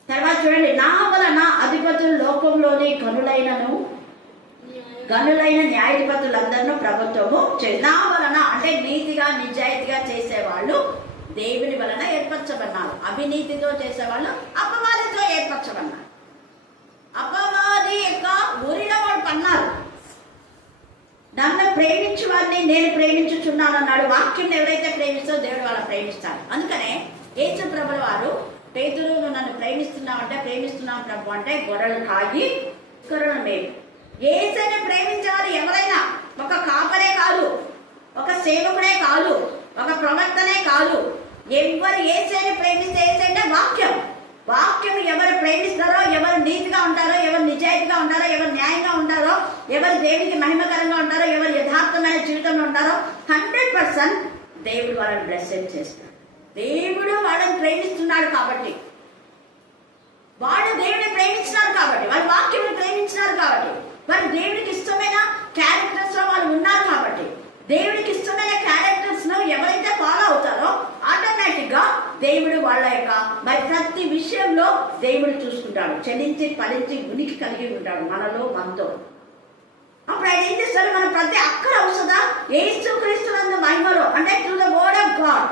తర్వాత చూడండి, నా వలన అధిపతులు లోకంలోని గనులైన న్యాయాధిపతులందరినూ ప్రభుత్వము నా వలన అంటే నీతిగా నిజాయితీగా చేసేవాళ్ళు దేవుని వలన ఏర్పరచబడినారు. అవినీతితో చేసేవాళ్ళు అపవాదితో ఏర్పరచబడినారు. అపవాది యొక్క ఊరిలో వాడు పన్నారు. నన్ను ప్రేమించు వారిని నేను ప్రేమించుచున్నాను అన్నాడు. వాక్యం ఎవరైతే ప్రేమిస్తారో దేవుడు వాళ్ళని ప్రేమిస్తాడు. అందుకనే యేసు ప్రభుల వారు పేతురు నన్ను ప్రేమిస్తున్నావు అంటే ప్రేమిస్తున్నావు ప్రభు అంటే గొర్రెలు కాగి గొర్రెలు మేలు. యేసుని ప్రేమించేవారు ఎవరైనా ఒక కాపరే కాదు, ఒక సేవకుడే కాదు, ఒక ప్రవక్తనే కాదు, ఎవరు యేసుని ప్రేమిస్తే యేసంటే వాక్యం. వాక్యం ఎవరు ప్రేమిస్తారో, ఎవరు నీతిగా ఉంటారో, ఎవరు నిజాయితీగా ఉంటారో, ఎవరు న్యాయంగా ఉంటారో, ఎవరు దేవుడికి మహిమకరంగా ఉంటారో, ఎవరు యథార్థమైన జీవితంలో ఉంటారో 100% దేవుడు వాళ్ళని బ్లెస్సింగ్ చేస్తాడు. దేవుడు వాళ్ళని ప్రేమిస్తున్నాడు కాబట్టి, వాళ్ళు దేవుడిని ప్రేమించినారు కాబట్టి, వాళ్ళ వాక్యం ప్రేమించినారు కాబట్టి, వాళ్ళు దేవుడికి ఇష్టమైన క్యారెక్టర్స్ లో వాళ్ళు ఉన్నారు కాబట్టి, దేవుడికి ఇష్టమైన క్యారెక్టర్స్ ను ఎవరైతే ఫాలో అవుతారో ఆటోమేటిక్ గా దేవుడు వాళ్ళ యొక్క మరి ప్రతి విషయంలో దేవుడు చూసుకుంటాడు. చెల్లించి ఫలించి ఉనికి కలిగి ఉంటాడు మనలో మనతో. అప్పుడు ఆయన ఏం చేస్తారు, మనం ప్రతి అక్కడ ఔషధ యేసుక్రీస్తునందు మహిమలో అంటే through the word of God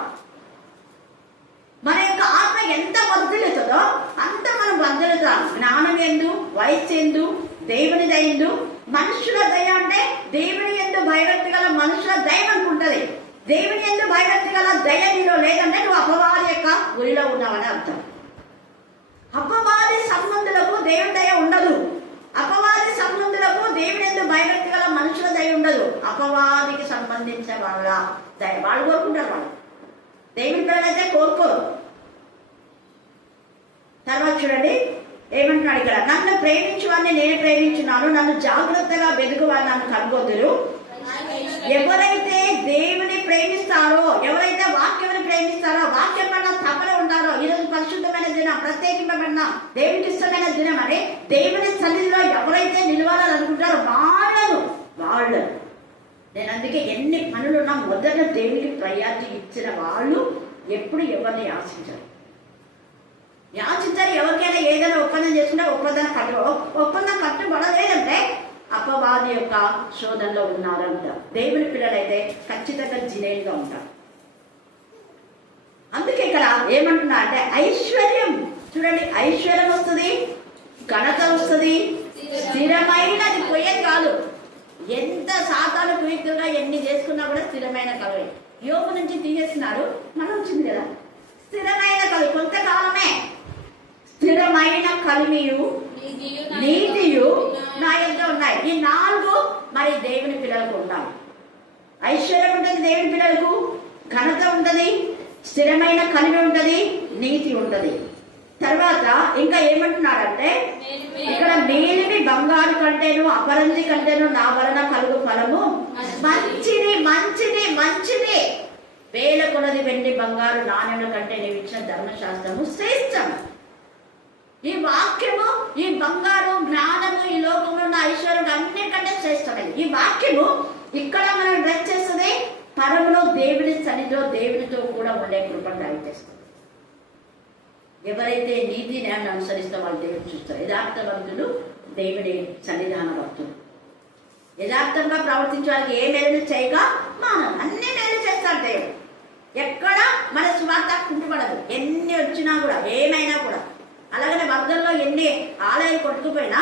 మన యొక్క ఆత్మ ఎంత వర్ధిల్లుతుందో అంత మనం వర్ధిల్లుతాం. జ్ఞానం ఎందు, వయస్సు ఎందు, దేవుని దయ ఎందు. మనుషుల దయ అంటే దేవుని ఎందు భయభక్తి గల మనుషుల దయ అనుకుంటది. దేవుని ఎందు భయభక్తి గల దయ నీలో లేదంటే నువ్వు అపవాది యొక్క గురిలో ఉన్నావని అర్థం. అపవాది సంబంధులకు దేవుని దయ ఉండదు. అపవాది సంబంధులకు దేవుని ఎందు భయభక్తి గల మనుషుల దయ ఉండదు. అపవాదికి సంబంధించిన వాళ్ళ దయ వాళ్ళు కోరుకుంటారు. వాళ్ళు దేవుని పిల్లలైతే కోరుకోరు. తర్వాత చూడండి ఏమంటున్నాడు ఇక్కడ, నన్ను ప్రేమించు వారిని నేను ప్రేమించున్నాను, నన్ను జాగ్రత్తగా వెతుకు వారు నన్ను కనుగొందురు. ఎవరైతే దేవుని ప్రేమిస్తారో, ఎవరైతే వాక్యాన్ని ప్రేమిస్తారో, వాక్యం పట్ల తపన ఉంటారో, ఈరోజు పరిశుద్ధమైన దినం, ప్రత్యేకింపబడిన దేవునికి ఇష్టమైన దినం అని దేవుని సన్నిధిలో ఎవరైతే నిలవాలని అనుకుంటారో వాళ్ళు నేను అందుకే ఎన్ని పనులున్నా మొదట దేవునికి ప్రయారిటీ ఇచ్చిన వాళ్ళు ఎప్పుడు ఎవరిని యాచించారు. ఎవరికైనా ఏదైనా ఒప్పందం చేసుకుంటే ఒప్పందం కట్టుబడలేదంటే అపవాది యొక్క శోధనలో ఉన్నారంట. దేవుని పిల్లలైతే ఖచ్చితంగా జినేలుగా ఉంటారు. అందుకే ఇక్కడ ఏమంటున్నా అంటే ఐశ్వర్యం చూడండి, ఐశ్వర్యం వస్తుంది, ఘనత వస్తుంది, స్థిరమైనది పోయేది కాదు. ఎంత సాతాను కుయుక్తులుగా ఎన్ని చేసుకున్నా కూడా స్థిరమైన కలవే. యోగు నుంచి తీసేస్తున్నారు, మనం వచ్చింది కదా స్థిరమైన కలిమి. కొంతకాలమే స్థిరమైన కలిమియు నీతియు నా యొద్ద ఉన్నాయి. ఈ 4 మరి దేవుని పిల్లలకు ఉంటాయి. ఐశ్వర్యం ఉంటుంది దేవుని పిల్లలకు, ఘనత ఉంటుంది, స్థిరమైన కలిమి ఉంటుంది, నీతి ఉంటుంది. తర్వాత ఇంకా ఏమంటున్నాడంటే ఇక్కడ మేలిమి బంగారు కంటేను అపరంజి కంటేను నా వలన కలుగు ఫలము మంచిది మంచిది మంచిది. వేల కొలది వెండి బంగారు నాణ్యముల కంటే నీవు ఇచ్చిన ధర్మశాస్త్రము శ్రేష్టం. ఈ వాక్యము, ఈ బంగారు జ్ఞానము, ఈ లోకంలో ఉన్న ఐశ్వర్యం అన్నిటికంటే శ్రేష్టమైనది. ఈ వాక్యము ఇక్కడ మనం బ్లెస్ చేస్తుంది, పరములో దేవుని సన్నిధిలో దేవునితో కూడా ఉండే కృపను దయచేస్తుంది. ఎవరైతే నీతి న్యాయాన్ని అనుసరిస్తే వాళ్ళు దేవుడు చూస్తారు. యథార్థవంతులు దేవుని సన్నిధాన భక్తులు. యథార్థంగా ప్రవర్తించే వాళ్ళకి ఏ మేలు చేయక మానం అన్ని మేలు చేస్తారు దేవుడు. ఎక్కడ మన స్వార్థ కుంటుపడదు, ఎన్ని వచ్చినా కూడా ఏమైనా కూడా. అలాగనే వర్గంలో ఎన్ని ఆలయాలు కొట్టుకుపోయినా,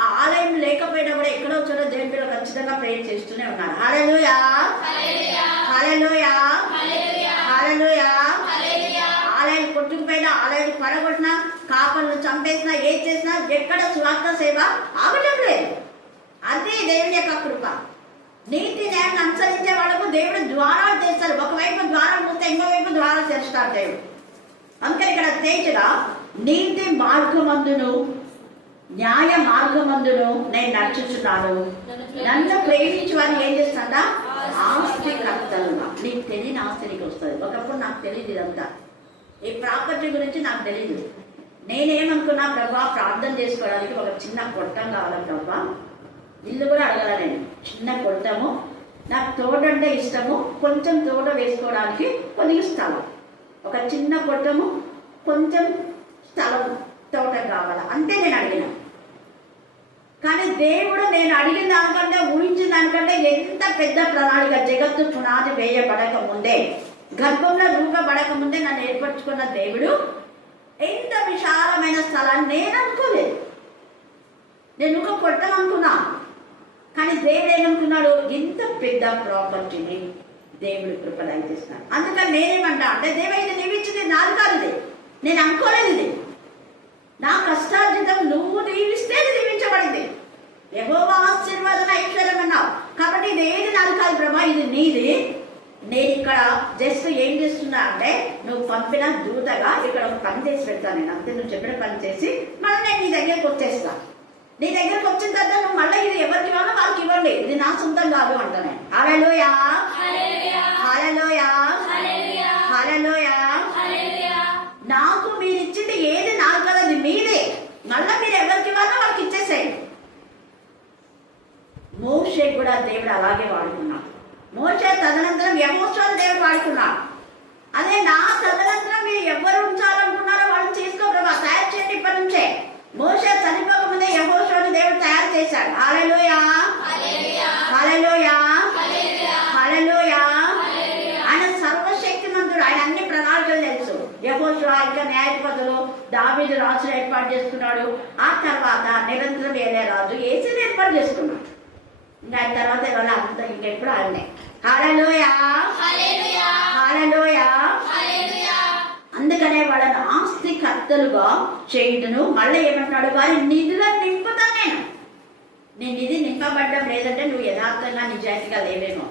ఆ ఆలయం లేకపోయినా కూడా ఎక్కడో చోట దేవుని పిల్లలు ఖచ్చితంగా ప్రేర్ చేస్తూనే ఉన్నారు. హల్లెలూయా హల్లెలూయా హల్లెలూయా. ఆలయాలు కొట్టుకుపోయినా, ఆలయాలు పడగొట్టినా, కాపలను చంపేసినా, ఏది చేసినా ఎక్కడ స్వార్థ సేవ ఆగటం లేదు. అదే దేవుని యొక్క కృప. నీతి న్యాయాన్ని అనుసరించే వాళ్ళకు దేవుడు ద్వారాలు తెస్తారు. ఒకవైపు ద్వారం మూస్తే ఇంకోవైపు ద్వారాలు తెరుస్తాడు దేవుడు. అందుకని ఇక్కడ తేజగా నీతి మార్గమందును న్యాయ మార్గమందును నేను నడుచుచున్నాను, నన్ను ప్రేమించు అని ఏం చేస్తాడా ఆస్తి కర్తలుగా. నీకు తెలియని ఆస్తి నీకు వస్తుంది. ఒకప్పుడు నాకు తెలియదు ఇదంతా, ఈ ప్రాపర్టీ గురించి నాకు తెలియదు. నేనేమనుకున్నా, ప్రభా ప్రార్థన చేసుకోవడానికి ఒక చిన్న కొట్టం కావాలి ప్రభా, ఇల్లు కూడా అడగాల నేను, చిన్న కొట్టము, నాకు తోట అంటే ఇష్టము, కొంచెం తోట వేసుకోవడానికి కొద్దిగా స్థలం, ఒక చిన్న కొట్టము, కొంచెం స్థలం, తోట కావాలా అంతే నేను అడిగిన. కానీ దేవుడు నేను అడిగిన దానికంటే, ఊహించిన దానికంటే ఎంత పెద్ద ప్రణాళిక. జగత్తు పునాది వేయబడక ముందే, గర్భంలో రూపబడక ముందే నన్ను ఏర్పరచుకున్న దేవుడు ఎంత విశాలమైన స్థలాన్ని నేను అనుకోలేదు. నేను ఒక కొట్టం అనుకున్నా, కానీ దేవుడు ఏమనుకున్నాడు, ఇంత పెద్ద ప్రాపర్టీని దేవుడు కృపదయం చేస్తున్నాడు. అందుకని నేనేమంటా అంటే, దేవ ఇది నీవు ఇచ్చింది నాది కాదు, ఇది నేను అనుకోలేదు, ఇది నా కష్టార్జితం నువ్వు దీవిస్తే దీవించబడింది. యెహోవా ఆశీర్వాదం ఐశ్వర్యం అన్నావు, కాబట్టి ఇది ఏది నాది కాదు ప్రభా, ఇది నీది. నేను ఇక్కడ జస్ట్ ఏం చేస్తున్నా అంటే, నువ్వు పంపిన దూతగా ఇక్కడ ఒక పని చేసి పెడతాను నేను, అంతే. నువ్వు చెప్పిన పని చేసి మళ్ళీ నేను నీ దగ్గరకు వచ్చేస్తా. నీ దగ్గరకు వచ్చిన తర్వాత నువ్వు మళ్ళీ ఇది ఎవరికి ఇవ్వాలో వాళ్ళకి ఇవ్వండి, ఇది నా సొంతం కాదు అంటానే. హల్లెలూయా హల్లెలూయా హల్లెలూయా. నాకు మీరు ఇచ్చింది ఏది నాకు కదా, అది మీదే. మళ్ళీ మీరు ఎవరికి ఇవ్వాలో వాళ్ళకి ఇచ్చేసేయండి. మోషే కూడా దేవుడు అలాగే వాడుకున్నాడు. మోషే తదనంతరం యెహోషువను దేవుడు వాడుకున్నాడు. అదే నా తదనంతరం మీరు ఎవరు ఉంచాలనుకున్నారో వాళ్ళు చేసుకోగలవా, తయారు చేయండి ఇప్పటి నుంచే. మోషే చనిపోకముందే యెహోషువను దేవుడు తయారు చేశాడు. హల్లెలూయా హల్లెలూయా హల్లెలూయా. ఆయన సర్వశక్తిమంతుడు, ఆయన అన్ని ప్రణాళికలు తెలుసు. యెహోషువ ఇంకా న్యాయాధిపతులు, దావీదు రాజును ఏర్పాటు చేసుకున్నాడు. ఆ తర్వాత నిరంతరం ఏలే రాజు యేసుని ఏర్పాటు చేసుకున్నాడు. ఇంకా ఆయన తర్వాత ఇవాళ అంత ఇంకెప్పుడు ఆయనే. హల్లెలూయా హల్లెలూయా. అందుకనే వాళ్ళని ఆస్తి కర్తలుగా చేయుటను. మళ్ళీ ఏమంటున్నాడు, వారి నిధులను నింపుతా నేను. నీ నిధి నింపబడ్డం లేదంటే నువ్వు యథార్థంగా నిజాయితీగా లేవేమో.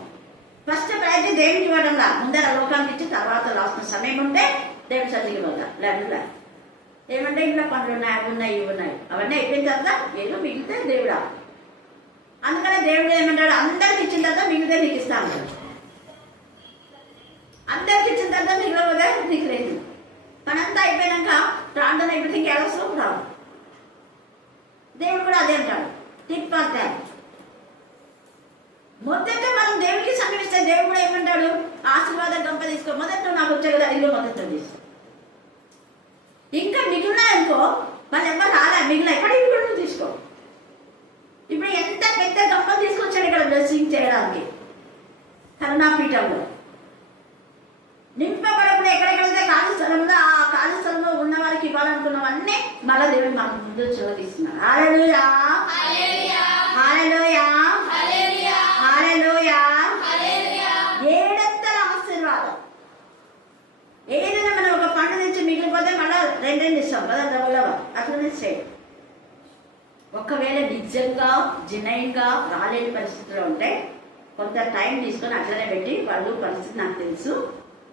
ఫస్ట్ ప్రయత్నం దేవునికి ఇవ్వడంలా, ముందర లోకానికి ఇచ్చి తర్వాత రాసిన సమయం ఉంటే దేవుడు సన్నిధికి పోతా. లేదా ఏమంటే ఇంట్లో పనులు ఉన్నాయి, అవి ఉన్నాయి, ఇవి ఉన్నాయి, అవన్నీ అయిపోయిన తర్వాత ఏదో మిగిలితే దేవుడా. అందుకనే దేవుడు ఏమంటాడు, అందరికి ఇచ్చిన తర్వాత మిగిలితే నీకు ఇస్తాను. అందరికి ఇచ్చిన తర్వాత మిగిలిపోతే నీకు లేదు. పనంతా అయిపోయినాక ప్రార్థన అయిపోతే ఇంకేవసరం రావు. దేవుడు కూడా అదే అంటాడు, తిప్పాక మొదట మనం దేవుడికి సమీపిస్తే దేవుడు కూడా ఏమంటాడు, ఆశీర్వాదం గంప తీసుకో, మొదట నువ్వు నాకు వచ్చే కదా ఇల్లు మొదట తీసుకో. ఇంకా మిగిలినాయనుకో వాళ్ళు ఎవరు రాలే, మిగిలిన ఎక్కడ ఇప్పుడు నువ్వు తీసుకో. ఇప్పుడు ఎంత పెద్ద గంప తీసుకొచ్చాడు ఇక్కడ బ్లెస్సింగ్ చేయడానికి కరుణాపీఠంలో. నింపబడప్పుడు ఎక్కడెక్కడైతే ఖాళీ స్థలంలో, ఆ ఖాళీ స్థలంలో ఉన్న వారికి ఇవ్వాలనుకున్నవన్నీ మళ్ళా దేవుడు మన ముందు చోదిస్తున్నాడు. హల్లెలూయా హల్లెలూయా హల్లెలూయా హల్లెలూయా. ఏడంతల ఆశీర్వాదం. ఏదైనా మనం ఒక పంట నుంచి మిగిలిపోతే మళ్ళీ రెండు ఇస్తాం కదా, డబ్బులు అట్లనే చేయండి. ఒకవేళ నిజంగా జెన్యూన్గా రాలేని పరిస్థితిలో ఉంటే కొంత టైం తీసుకొని అట్లనే పెట్టి వాళ్ళు పరిస్థితి నాకు తెలుసు,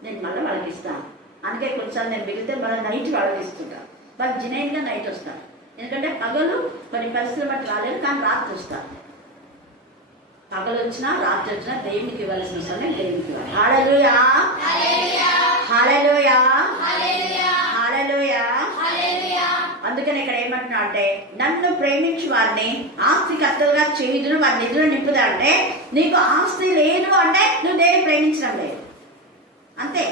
నేను మళ్ళీ వాళ్ళకి ఇస్తాను. అందుకే కొంచెం నేను మిగిలితే మళ్ళీ నైట్ వాళ్ళకి ఇస్తుంటాను. వాళ్ళు జెన్యూన్గా నైట్ వస్తారు. ఎందుకంటే పగలు కొన్ని పరిస్థితులు బట్టి రాలేదు, కానీ రాత్రి వస్తారు. పగలు వచ్చినా రాత్రి వచ్చినా దేవునికి ఇవ్వాల్సిన సమయం దేవునికి ఇవ్వాలి. హల్లెలూయా, హల్లెలూయా, హల్లెలూయా. అందుకని ఇక్కడ ఏమంటున్నా అంటే, నన్ను ప్రేమించు వారిని ఆస్తికర్తలుగా చేయుదును, వారి నిధులు నింపుదా అంటే, నీకు ఆస్తి లేదు అంటే నువ్వు దేన్ని ప్రేమించడం లేదు, అంతే.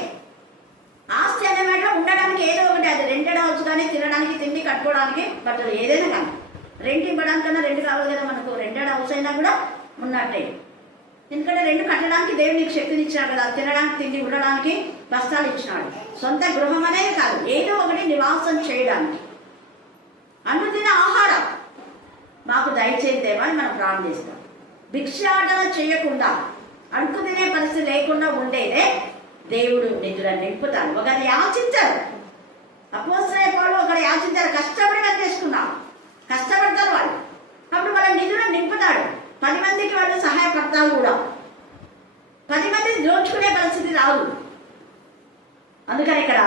ఆస్తి అనే మాట ఉండడానికి ఏదో ఒకటి, అది రెంటెడ్ హౌస్ కానీ, తినడానికి తిండి, కట్టుకోవడానికి బట్టలు, ఏదైనా కానీ. రెంట్ ఇవ్వడానికన్నా రెండు కావాలి కదా మనకు. రెంటెడ్ హౌస్ అయినా కూడా ఉన్నట్టే. ఎందుకంటే రెండు కట్టడానికి దేవుడు నీకు శక్తిని ఇచ్చినాడు కదా, తినడానికి తిండి, ఉండడానికి బస్తాలు ఇచ్చినాడు. సొంత గృహం అనేది కాదు, ఏదో ఒకటి నివాసం చేయడానికి. అనుదిన ఆహారం మాకు దయచేదేమో అని మనం ప్రార్థిస్తాం. భిక్షాటన చేయకుండా, అడుగు తినే పరిస్థితి లేకుండా ఉండేదే దేవుడు నిధులను నింపుతాడు. ఒకరు యాచించారు, అపోస్తలులైన పౌలు ఒకరు యాచించారు, కష్టపడి పనిచేసుకున్నాం, కష్టపడతారు వాళ్ళు. అప్పుడు వాళ్ళ నిధులను నింపుతాడు. 10 మందికి వాళ్ళు సహాయపడతారు కూడా. 10 మందిని దోచుకునే పరిస్థితి రాదు. అందుకని ఇక్కడ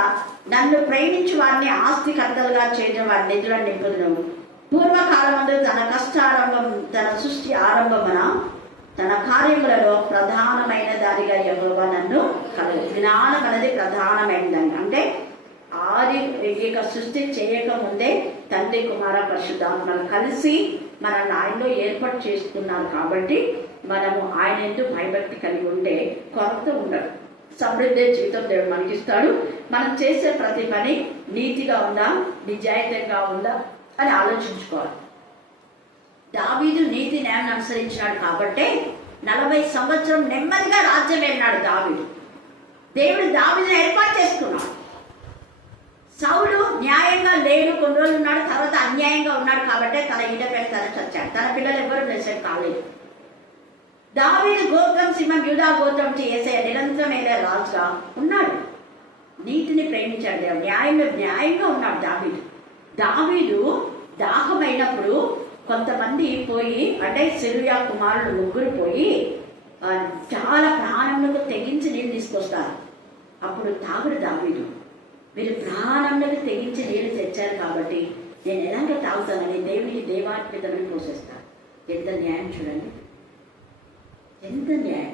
నన్ను ప్రేమించు వారిని ఆస్తికర్తలుగా చేయడం, వారి నిధులను నింపుదును. పూర్వకాలమందు తన కష్టారంభం, తన సృష్టి ఆరంభమున తన కార్యములలో ప్రధానమైన దానిగా యెహోవా నన్ను కలదు. జ్ఞానం అనేది ప్రధానమైనదని, అంటే ఆది ఇక సృష్టి చేయక ముందే తండ్రి కుమార పరిశుద్ధాత్మలు కలిసి మనల్ని ఆయనలో ఏర్పాటు చేసుకున్నారు. కాబట్టి మనము ఆయన ఎందుకు భయభక్తి కలిగి ఉంటే కొరత ఉండదు, సమృద్ధి జీవితం దేవుడు మనకిస్తాడు. మనం చేసే ప్రతి పని నీతిగా ఉందా, నిజాయితీగా ఉందా అని ఆలోచించుకోవాలి. దావీదు నీతి న్యాయాన్ని అనుసరించినాడు కాబట్టి 40 సంవత్సరం నెమ్మదిగా రాజ్యం వెళ్ళినాడు దావీదు. దేవుడు దావీదుని ఏర్పాటు చేసుకున్నాడు. సౌలు న్యాయంగా లేడు, కొన్ని రోజులు ఉన్నాడు, తర్వాత అన్యాయంగా ఉన్నాడు కాబట్టి తన ఇంట పేరు తన చచ్చాడు. తన పిల్లలు ఎవరు బ్లెస్సెడ్ కాలేదు. దావీదు గోత్రం సింహం, యూదా గోత్రం యేసయ్య నిరంతరం ఏదే రాజుగా ఉన్నాడు. నీతిని ప్రేమించాడు దేవుడు, న్యాయంగా ఉన్నాడు దావీదు. దావీదు దాహమైనప్పుడు కొంతమంది పోయి, అంటే సిరియా కుమారులు 3 పోయి చాలా ప్రాణములకు తెగించి నీళ్ళు తీసుకొస్తారు. అప్పుడు తాగుడు దావీదు, మీరు ప్రాణములకు తెగించి నీళ్ళు తెచ్చారు కాబట్టి నేను ఎలాగ తాగుతానని దేవునికి దేవార్పితమని పోసేస్తాను. ఎంత న్యాయం చూడండి, ఎంత న్యాయం.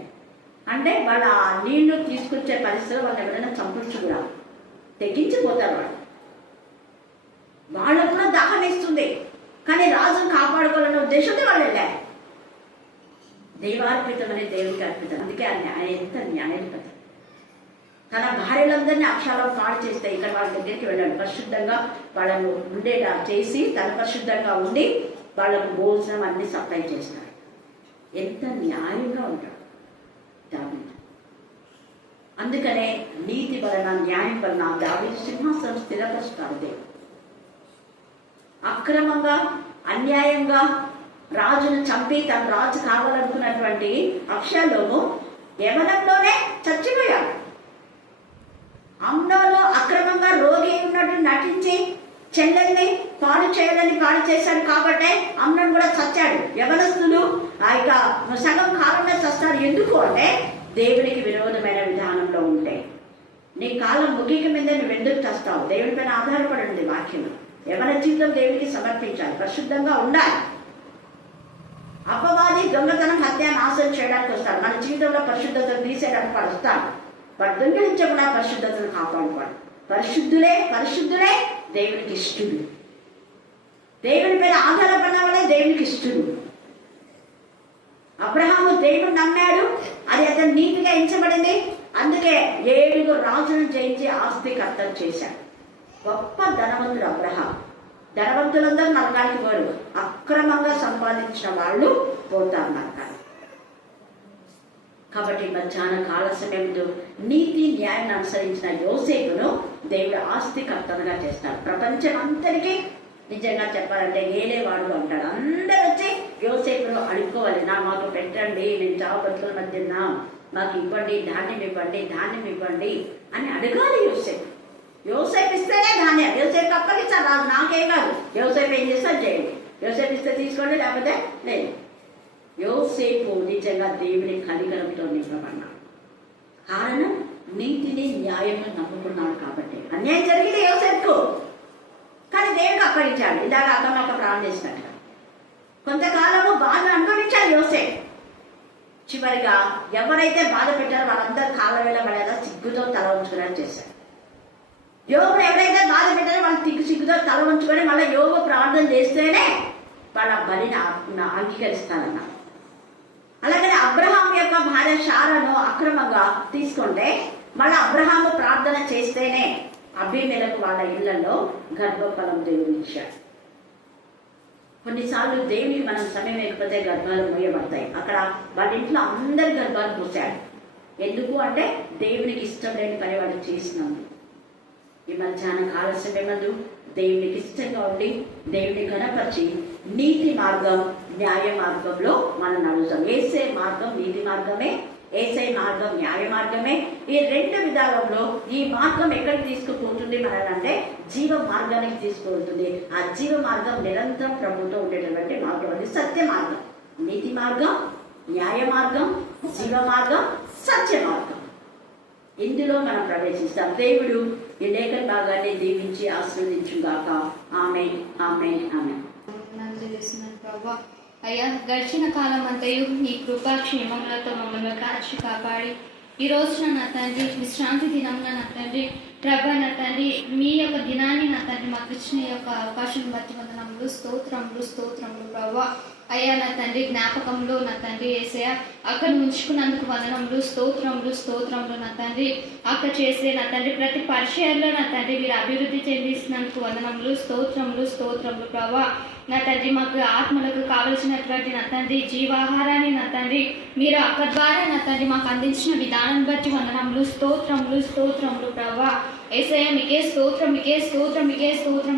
అంటే వాళ్ళ ఆ నీళ్లు తీసుకొచ్చే పరిస్థితిలో వాళ్ళు ఎవరైనా చంపొచ్చు కూడా, తెగించిపోతారు వాళ్ళు. వాళ్ళకు కూడా దాహం ఇస్తుంది, కానీ రాజును కాపాడుకోవాలన్న ఉద్దేశంతో వాళ్ళు వెళ్ళారు. దైవార్పితం అనే దేవుడికి అర్పితం. అందుకే ఆయన ఎంత న్యాయపతి. తన భార్యలందరినీ అక్షరాలు పాడు చేస్తే ఇక్కడ వాళ్ళ దగ్గరికి వెళ్ళాడు. పరిశుద్ధంగా వాళ్ళను ఉండేలా చేసి తన పరిశుద్ధంగా ఉండి వాళ్ళకు భోజనం అన్ని సప్లై చేస్తాడు. ఎంత న్యాయంగా ఉంటాడు దావీదు. అందుకనే నీతి వలన, న్యాయం వలన దావీదు సింహాసనం స్థిరపరుస్తాడు దేవుడు. అక్రమంగా, అన్యాయంగా రాజును చంపి తన రాజు కావాలనుకున్నటువంటి అబ్షాలోము యవనంలోనే చచ్చిపోయాడు. అమ్నోను అక్రమంగా రోగి ఉన్నట్టు నటించి చెల్లెల్ని పాడు చేశాడు కాబట్టి అమ్నోను కూడా చచ్చాడు. యవనస్తులు ఆ యొక్క సగం కాలంలో చస్తారు. ఎందుకు అంటే దేవునికి విరోధమైన విధానంలో ఉంటే. నీ కాలం ముగిక మీద నువ్వు ఎందుకు చస్తావు? దేవుని పైన ఆధారపడి ఉంది వాక్యం. యవన జీవితం దేవునికి సమర్పించాలి, పరిశుద్ధంగా ఉండాలి. అపవాది దొంగతనం, హత్య, నాశనం చేయడానికి వస్తాడు. మన జీవితంలో పరిశుద్ధతను తీసేయడానికి వాడు వస్తాడు. వాడు దొంగిలించకుండా పరిశుద్ధతను కాపాడుకోవాలి. పరిశుద్ధులే దేవునికి ఇష్టడు. దేవుని పైన ఆధారపడిన వాళ్ళే దేవునికి ఇష్టడు. అబ్రహాము దేవుడు నమ్మాడు, అది అతను నీతిగా ఎంచబడింది. అందుకే 7 రాజులను జయించి ఆస్తికర్తలు చేశాడు. గొప్ప ధనవంతుడు అబ్రహాం. ధనవంతులందరూ నరకానికి పోరు, అక్రమంగా సంపాదించిన వాళ్ళు పోతారు నరకానికి. కాబట్టి మధ్యాహ్న కాల సమయంలో నీతి న్యాయాన్ని అనుసరించిన యోసేపును దేవుడు ఆస్తికర్తలుగా చేస్తాడు. ప్రపంచం అంతటికీ నిజంగా చెప్పాలంటే ఏలేవాడు అంటాడు. అందరూ వచ్చి యోసేపులో అడుక్కోవాలి, మాకు పెట్టండి, మేము చావు బతుకుల మధ్య ఉన్నాం, మాకు ఇవ్వండి, ధాన్యం ఇవ్వండి అని అడగాలి. యోసేపు ఇస్తేనే ధాన్యం. యోసేపు అప్పగిస్తారు, రాదు, నాకేం కాదు. యోసేపు ఏం చేస్తారు చేయండి, యోసేపు ఇస్తే తీసుకోండి, లేకపోతే లేదు. యోసేపు నిజంగా దేవుని కనికరంతో నింపబడ్డాడు. కారణం నీతిని న్యాయంగా నమ్ముకున్నాడు కాబట్టి. అన్యాయం జరిగింది యోసేపుకు, కానీ దేవుడికి అప్పగించాడు. ఇలాగ అక్కమక్క ప్రాణం చేసినట్టుగా కొంతకాలము బాధ అనుభవించాడు యోసేపు. చివరిగా ఎవరైతే బాధ పెట్టారో వాళ్ళందరూ కాళ్ళ వేళ పడేదా సిగ్గుతో తల ఉంచుకునేలా చేశారు. యోగుడు ఎవరైతే బాధ పెట్టారో వాళ్ళు సిగ్గుతో తల ఉంచుకొని మళ్ళీ యోగు ప్రార్థన చేస్తేనే వాళ్ళ బలిని అంగీకరిస్తానన్నారు. అలాగే అబ్రహాం యొక్క భార్య శారాను అక్రమంగా తీసుకుంటే మళ్ళీ అబ్రహాము ప్రార్థన చేస్తేనే అబీమెలెకు వాళ్ళ ఇళ్లలో గర్భఫలం దేవుడు ఇచ్చాడు. కొన్నిసార్లు దేవునికి మనం సమయం లేకపోతే గర్భాలు మోయబడతాయి. అక్కడ వాళ్ళ ఇంట్లో అందరి గర్భాలు మూసాడు. ఎందుకు అంటే దేవునికి ఇష్టం లేని పని వాడు చేసినందుకు. ఈ మధ్యాహ్నం ఆలస్యం ఏమందు దేవునికి ఇష్టంగా ఉండి దేవుని గణపరిచి నీతి మార్గం న్యాయ మార్గంలో మనం నడుస్తాం. ఏసే మార్గం నీతి మార్గమే, ఏసై మార్గం న్యాయ మార్గమే. ఈ రెండు విధాలంలో ఈ మార్గం ఎక్కడికి తీసుకుపోతుంది మనల్ని జీవ మార్గానికి తీసుకుపోతుంది. ఆ జీవ మార్గం నిరంతరం ప్రభుతో ఉండేటటువంటి మార్గం. అది సత్య మార్గం, నీతి మార్గం, న్యాయ మార్గం, జీవ మార్గం, సత్య మార్గం. ఇందులో మనం ప్రవేశిస్తాం. దేవుడు ఈ లేఖన భాగాన్ని దీవించి ఆశీర్వదించుగాక. ఆమేన్, ఆమేన్, ఆమేన్. ప్రభా అయ్యా, గడిచిన కాలం అంతయు నీ కృపా క్షేమములతో మమ్మల్ని కాచి కాపాడి ఈ రోజున నా తండ్రి విశ్రాంతి దినంలో నా తండ్రి ప్రభా నా తండ్రి మీ యొక్క దినాన్ని నా తండ్రి మాకు ఇచ్చిన యొక్క అవకాశం బట్టి వందనములు, స్తోత్రములు ప్రభా. అయ్యా నా తండ్రి జ్ఞాపకంలో నా తండ్రి యేసయ్య అక్కడ ఉంచుకున్నందుకు వందనములు, స్తోత్రములు నా తండ్రి. అక్కడ చేసే నా తండ్రి ప్రతి పరిచయాల్లో నా తండ్రి మీరు అభివృద్ధి చెందిస్తున్నందుకు వందనములు, స్తోత్రములు ప్రభా. నా తండ్రి మాకు ఆత్మలకు కావలసినటువంటి నా తండ్రి జీవాహారాన్ని నా తండ్రి మీరు అక్కడ ద్వారా నా తండ్రి మాకు అందించిన విధానం బట్టి వందనములు, స్తోత్రములు ప్రభా. యేసయ్య మీకే స్తోత్రం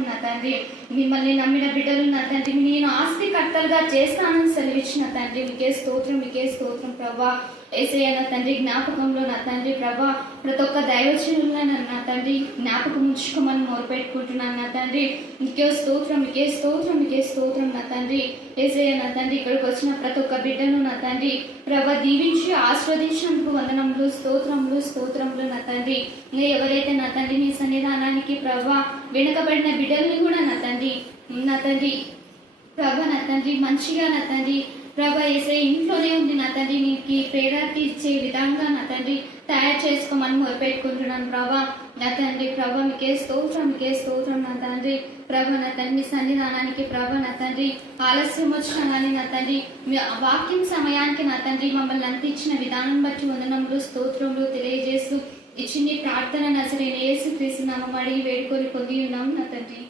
నా తండ్రి. మిమ్మల్ని నమ్మిన బిడ్డలు నా తండ్రి నేను ఆస్తికర్తలుగా చేస్తానని సెలవిచ్చిన తండ్రి మీకే స్తోత్రం ప్రభా. యేసయ్య నా తండ్రి జ్ఞాపకంలో నా తండ్రి ప్రభా ప్రతి ఒక్క దైవజనులను నా తండ్రి జ్ఞాపకం ఉంచుకోమని మొరపెట్టుకుంటున్నాను నా తండ్రి. మీకే స్తోత్రం నా తండ్రి. యేసయ్య నా తండ్రి ఇక్కడికి వచ్చిన ప్రతి ఒక్క బిడ్డను నా తండ్రి ప్రభా దీవించి ఆస్వాదించినందుకు వందనములు, స్తోత్రములు నా తండ్రి. ఇంకా ఎవరైతే నా తండ్రి నీ సన్నిధానానికి ప్రభా వెనుకబడిన బిడ్డల్ని కూడా నా తండ్రి ప్రభా నా తండ్రి మంచిగా నా తండ్రి ప్రభా యేసయ్య ఇంట్లోనే ఉంది నా తండ్రి నీకు ప్రేరణ ఇచ్చే విధంగా నా తండ్రి తయారు చేసుకోమని మొదలుపెట్టుకుంటున్నాను ప్రభా నా తండ్రి. ప్రభా మీకే స్తోత్రం నా తండ్రి. ప్రభా నా తండ్రి మీ సన్నిధానానికి ప్రభా నా తండ్రి ఆలస్యం వచ్చినా కానీ నా తండ్రి మీ వాక్యం సమయానికి నా తండ్రి మమ్మల్ని అందించిన విధానం బట్టి వందనములు, స్తోత్రములు తెలియజేస్తూ ఇచ్చింది ప్రార్థన నజరేయుడైన యేసుక్రీస్తు నామమున అడిగి వేడుకొని పొంది ఉన్నాము నా తండ్రి.